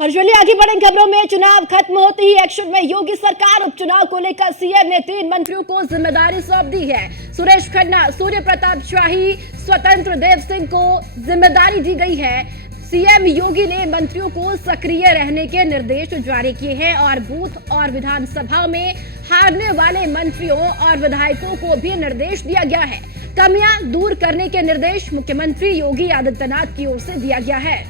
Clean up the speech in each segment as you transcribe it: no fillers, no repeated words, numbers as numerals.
और चलिए आगे बढ़े खबरों में। चुनाव खत्म होते ही एक्शन में योगी सरकार। उपचुनाव को लेकर सीएम ने 3 मंत्रियों को जिम्मेदारी सौंप दी है। सुरेश खन्ना, सूर्य प्रताप शाही, स्वतंत्र देव सिंह को जिम्मेदारी दी गई है। सीएम योगी ने मंत्रियों को सक्रिय रहने के निर्देश जारी किए हैं और बूथ और विधानसभा में हारने वाले मंत्रियों और विधायकों को भी निर्देश दिया गया है। कमियां दूर करने के निर्देश मुख्यमंत्री योगी आदित्यनाथ की ओर से दिया गया है।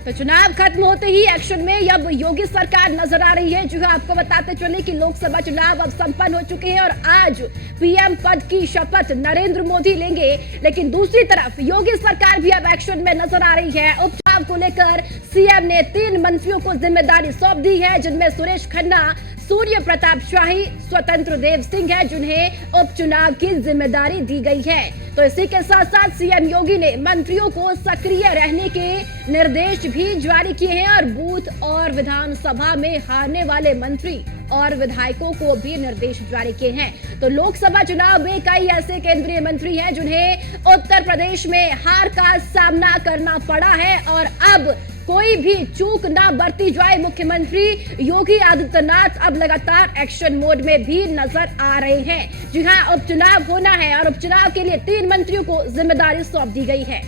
तो चुनाव खत्म होते ही एक्शन में अब योगी सरकार नजर आ रही है। जो आपको बताते चले कि लोकसभा चुनाव अब संपन्न हो चुके हैं और आज पीएम पद की शपथ नरेंद्र मोदी लेंगे। लेकिन दूसरी तरफ योगी सरकार भी अब एक्शन में नजर आ रही है। उपचुनाव को लेकर सीएम ने 3 मंत्रियों को जिम्मेदारी सौंप दी है, जिनमें सुरेश खन्ना, सूर्य प्रताप शाही, स्वतंत्र देव सिंह है, जिन्हें उपचुनाव की जिम्मेदारी दी गई है। तो इसी के साथ साथ सीएम योगी ने मंत्रियों को सक्रिय रहने के निर्देश भी जारी किए हैं और बूथ और विधानसभा में हारने वाले मंत्री और विधायकों को भी निर्देश जारी किए हैं। तो लोकसभा चुनाव में कई ऐसे केंद्रीय मंत्री हैं जिन्हें उत्तर प्रदेश में हार का सामना करना पड़ा है और अब कोई भी चूक ना बरती जाए। मुख्यमंत्री योगी आदित्यनाथ अब लगातार एक्शन मोड में भी नजर आ रहे हैं। जी हां, उपचुनाव होना है और उपचुनाव के लिए 3 मंत्रियों को जिम्मेदारी सौंप दी गई है।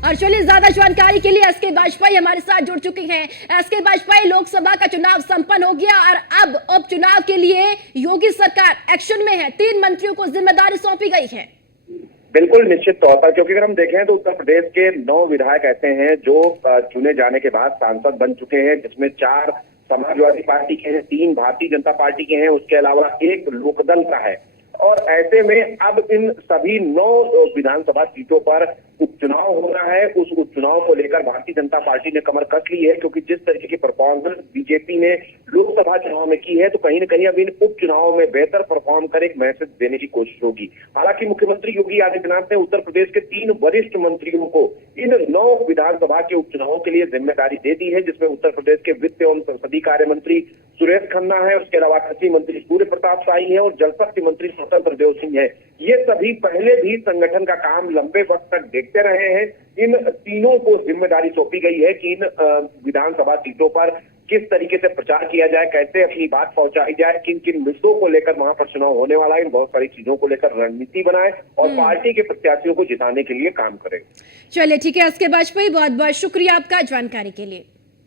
और चलिए ज्यादा जानकारी के लिए एसके वाजपेयी हमारे साथ जुड़ चुकी हैं। एसके वाजपेयी, लोकसभा का चुनाव संपन्न हो गया और अब उपचुनाव के लिए योगी सरकार एक्शन में है। 3 मंत्रियों को जिम्मेदारी सौंपी गई है। बिल्कुल निश्चित तौर पर, क्योंकि अगर हम देखें तो उत्तर प्रदेश के 9 विधायक ऐसे हैं जो चुने जाने के बाद सांसद बन चुके हैं, जिसमें 4 समाजवादी पार्टी के हैं, 3 भारतीय जनता पार्टी के हैं, उसके अलावा 1 लोकदल का है। और ऐसे में अब इन सभी 9 विधानसभा सीटों पर उपचुनाव होना है। उस उपचुनाव को लेकर भारतीय जनता पार्टी ने कमर कस ली है, क्योंकि जिस तरीके की परफॉर्मेंस बीजेपी ने लोकसभा चुनाव में की है, तो कहीं न कहीं अब इन उपचुनावों में बेहतर परफॉर्म कर एक मैसेज देने की कोशिश होगी। हालांकि मुख्यमंत्री योगी आदित्यनाथ ने उत्तर प्रदेश के 3 वरिष्ठ मंत्रियों को इन 9 विधानसभा के उपचुनावों के लिए जिम्मेदारी दे दी है, जिसमें उत्तर प्रदेश के वित्त एवं संसदीय कार्य मंत्री सुरेश खन्ना है, उसके अलावा कृषि मंत्री सूर्य प्रताप शाही है और जल शक्ति मंत्री स्वतंत्र देव सिंह है। ये सभी पहले भी संगठन का काम लंबे वक्त तक देखते रहे हैं। इन तीनों को जिम्मेदारी सौंपी गई है कि इन विधानसभा सीटों पर किस तरीके से प्रचार किया जाए, कैसे अपनी बात पहुंचाई जाए, किन किन मुद्दों को लेकर वहां पर चुनाव होने वाला है, इन बहुत सारी चीजों को लेकर रणनीति बनाए और पार्टी के प्रत्याशियों को जिताने के लिए काम करें। चलिए ठीक है एसके वाजपेयी, बहुत बहुत शुक्रिया आपका जानकारी के लिए।